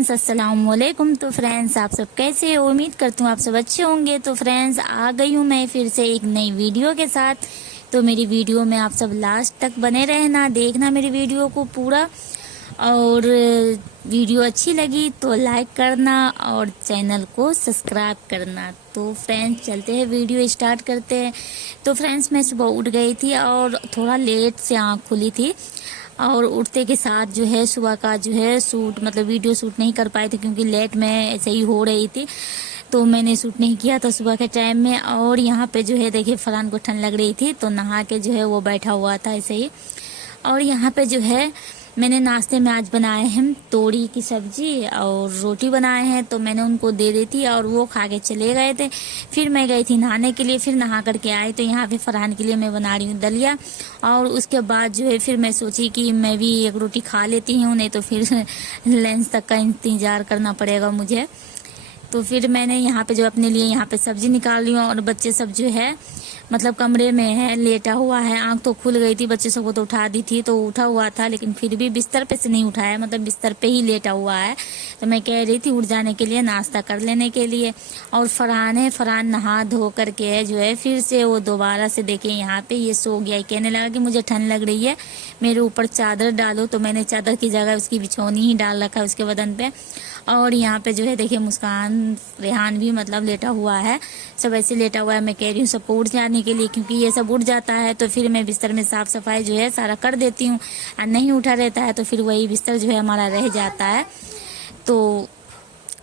Friends, अस्सलाम वालेकुम। तो फ्रेंड्स, आप सब कैसे हो? उम्मीद करती हूँ आप सब अच्छे होंगे। तो फ्रेंड्स, आ गई हूँ मैं फिर से एक नई वीडियो के साथ। तो मेरी वीडियो में आप सब लास्ट तक बने रहना, देखना मेरी वीडियो को पूरा। और वीडियो अच्छी लगी तो लाइक करना और चैनल को सब्सक्राइब करना। तो फ्रेंड्स, चलते हैं, वीडियो स्टार्ट करते हैं। तो फ्रेंड्स, मैं सुबह उठ गई थी और थोड़ा लेट से आँख खुली थी। और उठते के साथ जो है सुबह का जो है शूट मतलब वीडियो शूट नहीं कर पाए थे, क्योंकि लेट में ऐसे ही हो रही थी, तो मैंने शूट नहीं किया था सुबह के टाइम में। और यहाँ पे जो है देखिए, फरहान को ठंड लग रही थी तो नहा के जो है वो बैठा हुआ था ऐसे ही। और यहाँ पे जो है मैंने नाश्ते में आज बनाए हैं तोरी की सब्जी और रोटी बनाए हैं, तो मैंने उनको दे दी थी और वो खा के चले गए थे। फिर मैं गई थी नहाने के लिए, फिर नहा करके आई तो यहाँ पे फरहान के लिए मैं बना रही हूँ दलिया। और उसके बाद जो है फिर मैं सोची कि मैं भी एक रोटी खा लेती हूँ, नहीं तो फिर लंच तक का इंतजार करना पड़ेगा मुझे। तो फिर मैंने यहाँ पे जो अपने लिए यहाँ पे सब्जी निकाल रही हूँ। और बच्चे सब जो है मतलब कमरे में है, लेटा हुआ है। आंख तो खुल गई थी, बच्चे सबको तो उठा दी थी तो उठा हुआ था, लेकिन फिर भी बिस्तर पे से नहीं उठाया, मतलब बिस्तर पे ही लेटा हुआ है। तो मैं कह रही थी उठ जाने के लिए, नाश्ता कर लेने के लिए। और फरहान नहा धो करके जो है फिर से वो दोबारा से देखे यहाँ पे ये सो गया। कहने लगा कि मुझे ठंड लग रही है, मेरे ऊपर चादर डालो। तो मैंने चादर की जगह उसकी बिछौनी ही डाल रखा है उसके बदन पे। और यहाँ पे जो है देखिए मुस्कान, रेहान भी मतलब लेटा हुआ है, सब ऐसे लेटा हुआ है। मैं कह रही हूँ सबको उठ जाने के लिए, क्योंकि ये सब उठ जाता है तो फिर मैं बिस्तर में साफ सफाई जो है सारा कर देती हूँ। और नहीं उठा रहता है तो फिर वही बिस्तर जो है हमारा रह जाता है। तो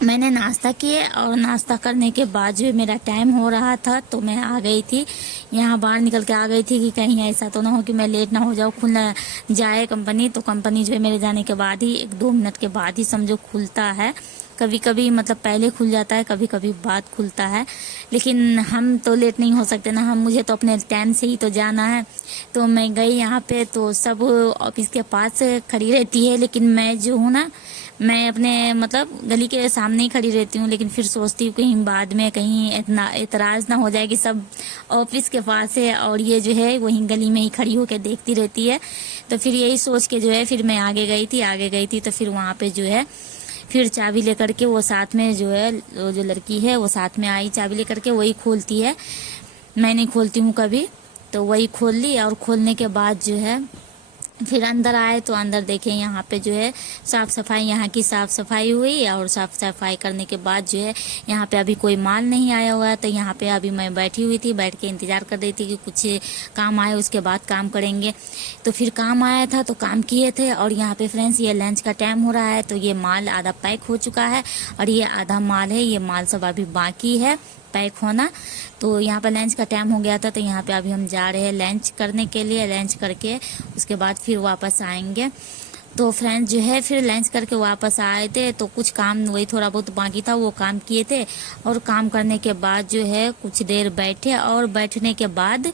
मैंने नाश्ता किए और नाश्ता करने के बाद जो मेरा टाइम हो रहा था तो मैं आ गई थी, यहाँ बाहर निकल के आ गई थी कि कहीं ऐसा तो ना हो कि मैं लेट ना हो जाऊँ, खुल ना जाए कंपनी। तो कंपनी जो है मेरे जाने के बाद ही 1-2 मिनट के बाद ही समझो खुलता है। कभी कभी मतलब पहले खुल जाता है, कभी कभी बाद खुलता है, लेकिन हम तो लेट नहीं हो सकते ना, मुझे तो अपने टाइम से ही तो जाना है। तो मैं गई यहाँ पे तो सब ऑफिस के पास खड़ी रहती है, लेकिन मैं जो हूँ ना, मैं अपने मतलब गली के सामने ही खड़ी रहती हूँ। लेकिन फिर सोचती हूँ कहीं बाद में कहीं इतना एतराज ना हो जाए कि सब ऑफिस के पास है और ये जो है वहीं गली में ही खड़ी होकर देखती रहती है। तो फिर यही सोच के जो है फिर मैं आगे गई थी। तो फिर वहाँ पे जो है फिर चाबी लेकर के वो साथ में जो है वो जो लड़की है वो साथ में आई, चाबी लेकर के वही खोलती है, मैं नहीं खोलती हूँ कभी। तो वही खोल ली और खोलने के बाद जो है फिर अंदर आए तो अंदर देखें यहाँ पे जो है साफ सफाई, यहाँ की साफ सफाई हुई। और साफ सफाई करने के बाद जो है यहाँ पे अभी कोई माल नहीं आया हुआ है, तो यहाँ पे अभी मैं बैठी हुई थी, बैठ के इंतजार कर रही थी कि कुछ काम आए उसके बाद काम करेंगे। तो फिर काम आया था तो काम किए थे। और यहाँ पे फ्रेंड्स ये लंच का टाइम हो रहा है, तो ये माल आधा पैक हो चुका है और ये आधा माल है, ये माल सब अभी बाकी है पैक होना। तो यहाँ पर लंच का टाइम हो गया था, तो यहाँ पे अभी हम जा रहे हैं लंच करने के लिए। लंच करके उसके बाद फिर वापस आएंगे। तो फ्रेंड्स जो है फिर लंच करके वापस आए थे तो कुछ काम वही थोड़ा बहुत बाकी था वो काम किए थे। और काम करने के बाद जो है कुछ देर बैठे और बैठने के बाद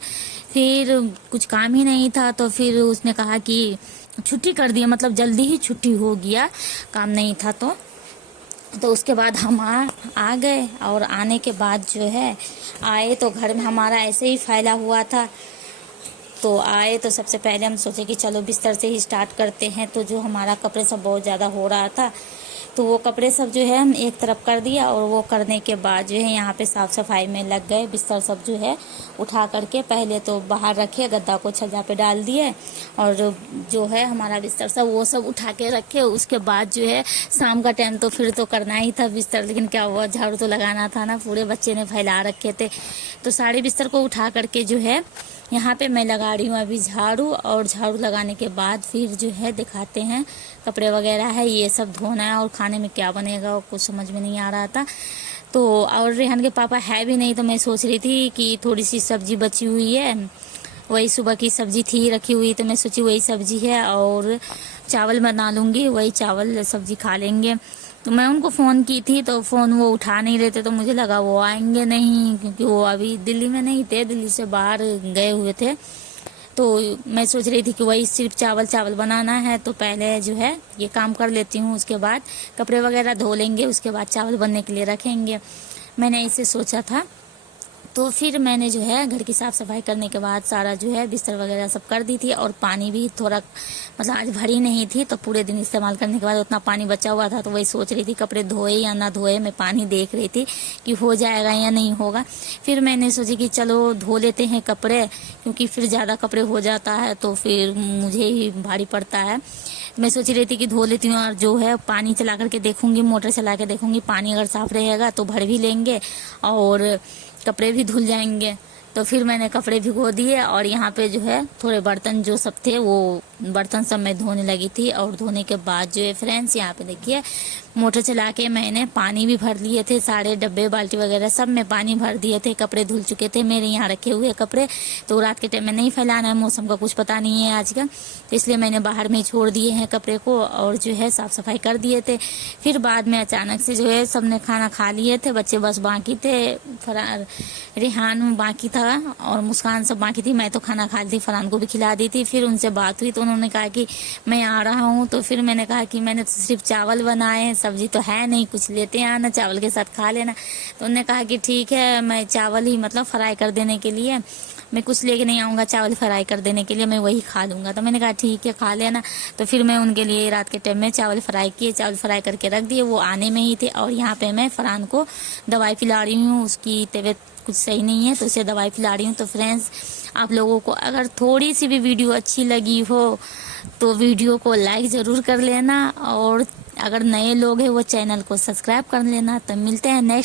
फिर कुछ काम ही नहीं था, तो फिर उसने कहा कि छुट्टी कर दिया, मतलब जल्दी ही छुट्टी हो गया, काम नहीं था। तो उसके बाद हम आ गए। और आने के बाद जो है आए तो घर में हमारा ऐसे ही फैला हुआ था। तो आए तो सबसे पहले हम सोचे कि चलो बिस्तर से ही स्टार्ट करते हैं। तो जो हमारा कपड़े सब बहुत ज़्यादा हो रहा था, तो वो कपड़े सब जो है हम एक तरफ कर दिया। और वो करने के बाद जो है यहाँ पे साफ़ सफाई में लग गए। बिस्तर सब जो है उठा करके पहले तो बाहर रखे, गद्दा को छज्जा पे डाल दिए। और जो है हमारा बिस्तर सब वो सब उठा के रखे। उसके बाद जो है शाम का टाइम तो फिर तो करना ही था बिस्तर, लेकिन क्या हुआ, झाड़ू तो लगाना था ना, पूरे बच्चे ने फैला रखे थे। तो सारे बिस्तर को उठा करके जो है यहाँ पे मैं लगा रही हूँ अभी झाड़ू। और झाड़ू लगाने के बाद फिर जो है दिखाते हैं, कपड़े वगैरह है ये सब धोना है। और खाने में क्या बनेगा कुछ समझ में नहीं आ रहा था। तो और रेहान के पापा है भी नहीं, तो मैं सोच रही थी कि थोड़ी सी सब्जी बची हुई है, वही सुबह की सब्जी थी रखी हुई, तो मैं सोची वही सब्जी है और चावल बना लूँगी, वही चावल सब्जी खा लेंगे। तो मैं उनको फ़ोन की थी तो फ़ोन वो उठा नहीं रहे थे, तो मुझे लगा वो आएंगे नहीं, क्योंकि वो अभी दिल्ली में नहीं थे, दिल्ली से बाहर गए हुए थे। तो मैं सोच रही थी कि वही सिर्फ चावल बनाना है, तो पहले जो है ये काम कर लेती हूँ, उसके बाद कपड़े वगैरह धो लेंगे, उसके बाद चावल बनने के लिए रखेंगे। मैंने ऐसे सोचा था। तो फिर मैंने जो है घर की साफ सफाई करने के बाद सारा जो है बिस्तर वगैरह सब कर दी थी, और पानी भी थोड़ा मतलब आज भरी नहीं थी, तो पूरे दिन इस्तेमाल करने के बाद उतना पानी बचा हुआ था, तो वही सोच रही थी कपड़े धोए या ना धोए। मैं पानी देख रही थी कि हो जाएगा या नहीं होगा। फिर मैंने सोची कि चलो धो लेते हैं कपड़े, क्योंकि फिर ज़्यादा कपड़े हो जाता है तो फिर मुझे ही भारी पड़ता है। मैं सोच रही थी कि धो लेती हूँ, और जो है पानी चला करके देखूंगी, मोटर चला के देखूंगी, पानी अगर साफ रहेगा तो भर भी लेंगे और कपड़े भी धुल जाएंगे। तो फिर मैंने कपड़े भिगो दिए, और यहाँ पे जो है थोड़े बर्तन जो सब थे वो बर्तन सब मैं धोने लगी थी। और धोने के बाद जो है फ्रेंड्स यहाँ पे देखिए मोटर चला के मैंने पानी भी भर लिए थे, सारे डब्बे बाल्टी वगैरह सब में पानी भर दिए थे। कपड़े धुल चुके थे मेरे यहाँ रखे हुए कपड़े, तो रात के टाइम में नहीं फैलाना है, मौसम का कुछ पता नहीं है आज का, तो इसलिए मैंने बाहर में छोड़ दिए हैं कपड़े को, और जो है साफ सफाई कर दिए थे। फिर बाद में अचानक से जो है सबने खाना खा लिए थे, बच्चे बस बाकी थे, फरार रेहान बाकी था और मुस्कान सब बाकी थी। मैं तो खाना खा ली थी, फरहान को भी खिला दी थी। फिर उनसे बात हुई तो उन्होंने कहा कि मैं आ रहा हूँ, तो फिर मैंने कहा कि मैंने तो सिर्फ चावल बनाए, सब्जी तो है नहीं, कुछ लेते आना, चावल के साथ खा लेना। तो उन्होंने कहा कि ठीक है, मैं चावल ही मतलब फ्राई कर देने के लिए मैं कुछ लेके नहीं आऊँगा, चावल फ्राई कर देने के लिए मैं वही खा लूँगा। तो मैंने कहा ठीक है खा लेना। तो फिर मैं उनके लिए रात के टाइम में चावल फ्राई किए, चावल फ्राई करके रख दिए, वो आने में ही थे। और यहाँ पे मैं फरहान को दवाई पिला रही हूँ, उसकी तबीयत कुछ सही नहीं है तो उसे दवाई पिला रही हूँ। तो फ्रेंड्स आप लोगों को अगर थोड़ी सी भी वीडियो अच्छी लगी हो तो वीडियो को लाइक ज़रूर कर लेना, और अगर नए लोग हैं वो चैनल को सब्सक्राइब कर लेना। तो मिलते हैं नेक्स्ट